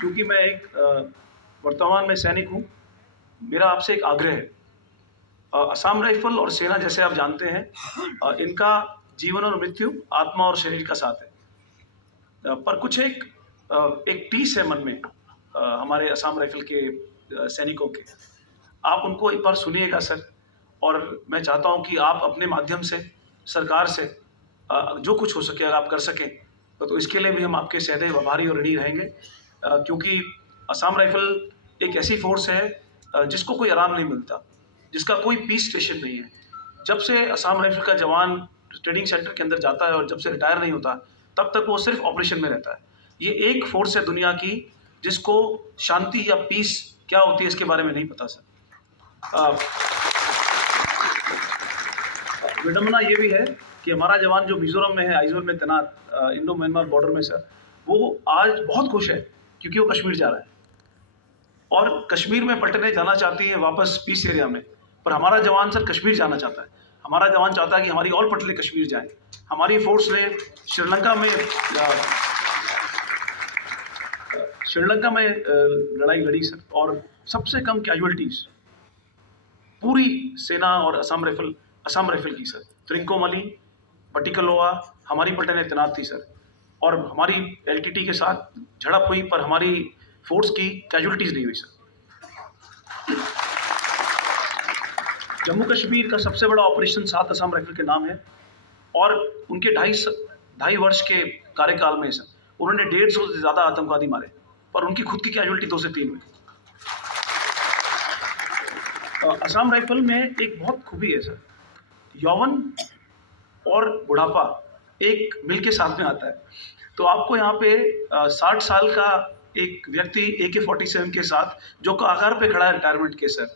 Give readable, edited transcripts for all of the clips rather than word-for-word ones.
क्योंकि मैं एक वर्तमान में सैनिक हूँ, मेरा आपसे एक आग्रह है। असम राइफ़ल और सेना जैसे आप जानते हैं इनका जीवन और मृत्यु आत्मा और शरीर का साथ है। पर कुछ एक टीस है मन में हमारे असम राइफ़ल के सैनिकों के। आप उनको एक बार सुनिएगा सर, और मैं चाहता हूँ कि आप अपने माध्यम से सरकार से जो कुछ हो सके अगर आप कर सकें, तो इसके लिए भी हम आपके सदैव आभारी और ऋणी रहेंगे। क्योंकि असम राइफ़ल एक ऐसी फ़ोर्स है जिसको कोई आराम नहीं मिलता, जिसका कोई पीस स्टेशन नहीं है। जब से असम राइफ़ल का जवान ट्रेनिंग सेंटर के अंदर जाता है और जब से रिटायर नहीं होता, तब तक वो सिर्फ़ ऑपरेशन में रहता है। ये एक फ़ोर्स है दुनिया की जिसको शांति या पीस क्या होती है इसके बारे में नहीं पता सर। विडंबना ये भी है कि हमारा जवान जो मिज़ोरम में है, आइज़ोल में तैनात इंडो म्यांमार बॉर्डर में सर, वो आज बहुत खुश है क्योंकि वो कश्मीर जा रहा है और कश्मीर में पलटने जाना चाहती है वापस पीस एरिया में। पर हमारा जवान सर कश्मीर जाना चाहता है। हमारा जवान चाहता है कि हमारी और पटले कश्मीर जाएँ। हमारी फ़ोर्स ने श्रीलंका में लड़ाई लड़ी सर, और सबसे कम कैजुअल्टीज़ पूरी सेना और असम राइफ़ल की सर। त्रिंकोमाली, बटिकलोआ हमारी पलटनें तैनात थी सर, और हमारी एलटीटी के साथ झड़प हुई पर हमारी फ़ोर्स की कैजुअल्टीज़ नहीं हुई सर। जम्मू कश्मीर का सबसे बड़ा ऑपरेशन 7 असम राइफ़ल के नाम है, और उनके ढाई वर्ष के कार्यकाल में सर उन्होंने 150 से ज़्यादा आतंकवादी मारे, पर उनकी खुद की कैजुअल्टी 2 से 3 हुई। असम राइफ़ल में एक बहुत खूबी है सर, यौवन और बुढ़ापा एक मिल के साथ में आता है। तो आपको यहाँ पे 60 साल का एक व्यक्ति AK-47 के साथ जो कगार पे खड़ा है रिटायरमेंट के सर,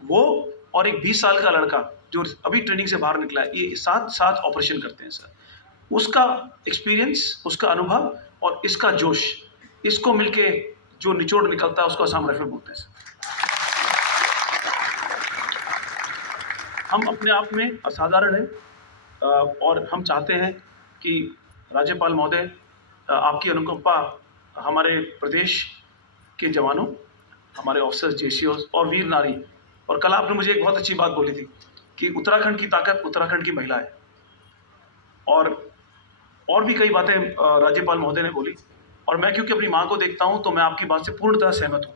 वो और एक 20 साल का लड़का जो अभी ट्रेनिंग से बाहर निकला है, ये साथ ऑपरेशन करते हैं सर। उसका एक्सपीरियंस, उसका अनुभव और इसका जोश, इसको मिलके जो निचोड़ निकलता है उसको असम राइफ़ल बोलते हैं सर। हम अपने आप में असाधारण हैं, और हम चाहते हैं कि राज्यपाल महोदय आपकी अनुकंपा हमारे प्रदेश के जवानों, हमारे ऑफिसर्स, जेसीओस और वीर नारी, और कल आपने मुझे एक बहुत अच्छी बात बोली थी कि उत्तराखंड की ताकत उत्तराखंड की महिला है, और भी कई बातें राज्यपाल महोदय ने बोली, और मैं क्योंकि अपनी माँ को देखता हूँ तो मैं आपकी बात से पूर्णतः सहमत हूँ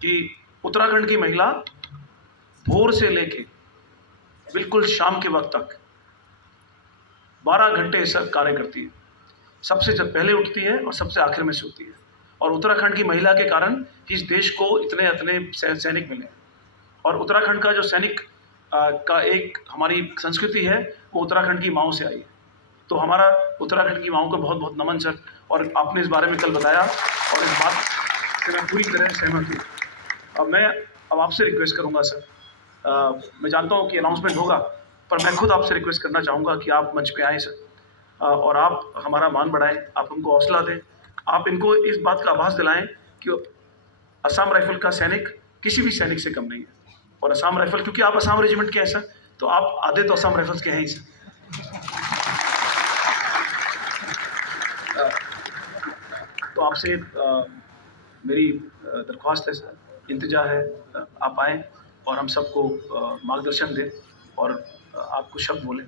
कि उत्तराखंड की महिला भोर से लेके बिल्कुल शाम के वक्त तक 12 घंटे सर कार्य करती है। सबसे जब पहले उठती है और सबसे आखिर में सोती है, और उत्तराखंड की महिला के कारण इस देश को इतने सैनिक मिले। और उत्तराखंड का जो सैनिक का एक हमारी संस्कृति है, वो उत्तराखंड की माँओं से आई है। तो हमारा उत्तराखंड की माँओं को बहुत बहुत नमन सर, और आपने इस बारे में कल बताया और इस बात से मैं पूरी तरह सहमत हूँ। अब आपसे रिक्वेस्ट करूँगा सर, मैं जानता हूँ कि अनाउंसमेंट होगा, पर मैं खुद आपसे रिक्वेस्ट करना चाहूँगा कि आप मंच पे आएँ सर, और आप हमारा मान बढ़ाएँ, आप हमको हौसला दें, आप इनको इस बात का आभास दिलाएँ कि असम राइफ़ल का सैनिक किसी भी सैनिक से कम नहीं है। और असम राइफ़ल, क्योंकि आप असम रेजिमेंट के हैं सर, तो आप आधे तो असम राइफ़ल्स के हैं ही सर। तो आपसे मेरी दरख्वास्त है सर, इंतज़ार है, आप आएँ और हम सबको मार्गदर्शन दें और आप कुछ शब्द बोलें।